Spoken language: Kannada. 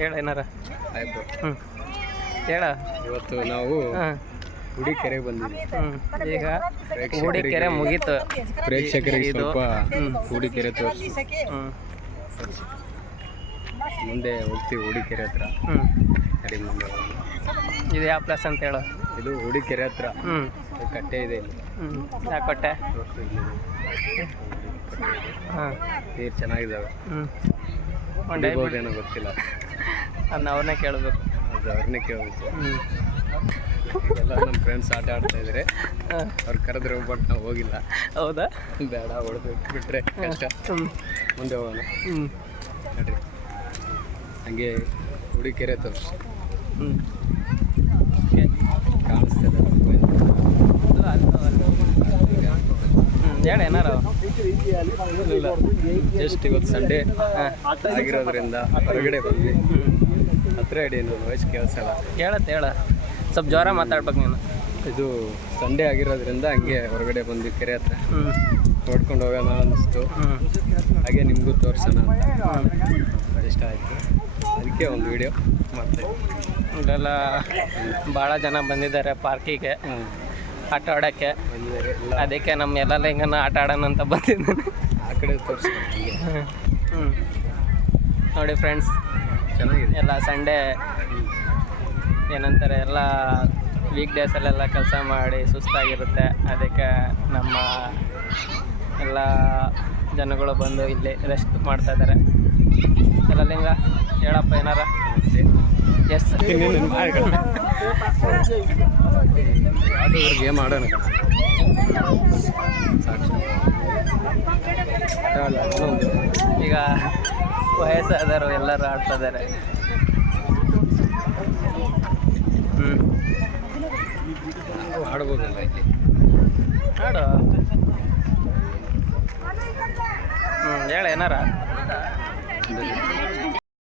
ಹೇಳ ಏನಾರ. ಆಯ್ತು. ಹೇಳ. ಇವತ್ತು ನಾವು ಹುಡಿಕೆರೆ ಬಂದಿದ್ದೀವಿ. ಈಗ ಹುಡಿಕೆರೆ ಮುಗೀತು. ಪ್ರೇಕ್ಷಕರಿಗೆ ಸ್ವಲ್ಪ ಹುಡಿಕೆರೆ ತೋರಿಸಿ. ಮುಂದೆ ಹೋಗ್ತೀವಿ ಹುಡಿಕೆರೆ ಹತ್ರ. ಸರಿ, ಮುಂದೆ ಹೋಗಿ. ಇದು ಯಾವ ಪ್ಲೇಸ್ ಅಂತ ಹೇಳು. ಇದು ಹುಡಿಕೆರೆ ಹತ್ರ ಕಟ್ಟೆ ಇದೆ ಇಲ್ಲಿ. ಯಾವ ಕಟ್ಟೆ? ನೀರು ಚೆನ್ನಾಗಿದ್ದಾವೆ. ಏನೋ ಗೊತ್ತಿಲ್ಲ, ಅದನ್ನ ಅವ್ರನ್ನೇ ಕೇಳಬೇಕು. ಅದು ಅವ್ರನ್ನೇ ಕೇಳಬೇಕು. ಎಲ್ಲ ನಮ್ಮ ಫ್ರೆಂಡ್ಸ್ ಆಟ ಆಡ್ತಾ ಇದ್ದಾರೆ. ಅವ್ರು ಕರೆದ್ರೆ ಬಟ್ ನಾವು ಹೋಗಿಲ್ಲ. ಹೌದಾ? ಬೇಡ, ಹೊಡೆದು ಬಿಟ್ರೆ ಕಷ್ಟ. ಮುಂದೆ ಹೋಗೋಣ ನೋಡ್ರಿ. ಹಂಗೆ ಹುಡಿಕೆರೆ ತೋರಿಸಿ ಕಾಣಿಸ್ತದೆ. ಹೇಳಿ ಏನಾರು. ಜಸ್ಟ್ ಇವತ್ತು ಸಂಡೇ ಆಗಿರೋದ್ರಿಂದ ಹೊರಗಡೆ ಬಂದ್ವಿ. ಹತ್ರ ಇಡಿ, ನನ್ನ ವಯಸ್ಸು ಕೇಳಿಸಲ್ಲ. ಹೇಳ ಸ್ವಲ್ಪ ಜ್ವರ ಮಾತಾಡ್ಬೇಕು ನೀನು. ಇದು ಸಂಡೇ ಆಗಿರೋದ್ರಿಂದ ಹಂಗೆ ಹೊರಗಡೆ ಬಂದ್ವಿ ಕೆರೆ ಹತ್ರ. ನೋಡ್ಕೊಂಡು ಹೋಗೋಣ ಅನ್ನಿಸ್ತು. ಹಾಗೆ ನಿಮಗೂ ತೋರಿಸೋಣ ಅಂತ ಇಷ್ಟ ಆಯಿತು. ಅದಕ್ಕೆ ಒಂದು ವಿಡಿಯೋ ಮಾಡ್ತಾಯಿದ್ವಿ. ಇದೆಲ್ಲ ಭಾಳ ಜನ ಬಂದಿದ್ದಾರೆ ಪಾರ್ಕಿಗೆ ಆಟ ಆಡೋಕ್ಕೆ. ಅದಕ್ಕೆ ನಮ್ಮ ಎಲ್ಲ ಹಿಂಗನ ಆಟ ಆಡೋಣ ಅಂತ ಬಂದಿದ್ದಾನೆ. ಆ ಕಡೆ ತೋರಿಸ್ಕೊಂಡು ನೋಡಿ ಫ್ರೆಂಡ್ಸ್, ಚೆನ್ನಾಗಿದೆ. ಎಲ್ಲ ಸಂಡೇ ಏನಂತಾರೆ, ಎಲ್ಲ ವೀಕ್ ಡೇಸಲ್ಲೆಲ್ಲ ಕೆಲಸ ಮಾಡಿ ಸುಸ್ತಾಗಿರುತ್ತೆ. ಅದಕ್ಕೆ ನಮ್ಮ ಎಲ್ಲ ಜನಗಳು ಬಂದು ಇಲ್ಲಿ ರೆಸ್ಟ್ ಮಾಡ್ತಾಯಿದ್ದಾರೆ. ಎಲ್ಲ ಲಿಂಗ ಹೇಳಪ್ಪ ಏನಾರ. ಎಸ್ ಗೇಮ್ ಆಡೋಣ. ಈಗ ವಯಸ್ಸಾದವರು ಎಲ್ಲರೂ ಆಡ್ತಿದ್ದಾರೆ. ಆಡ್ಬೋದಲ್ಲ ಇಲ್ಲಿ. ಆಡು. ಹೇಳ ಏನಾರ.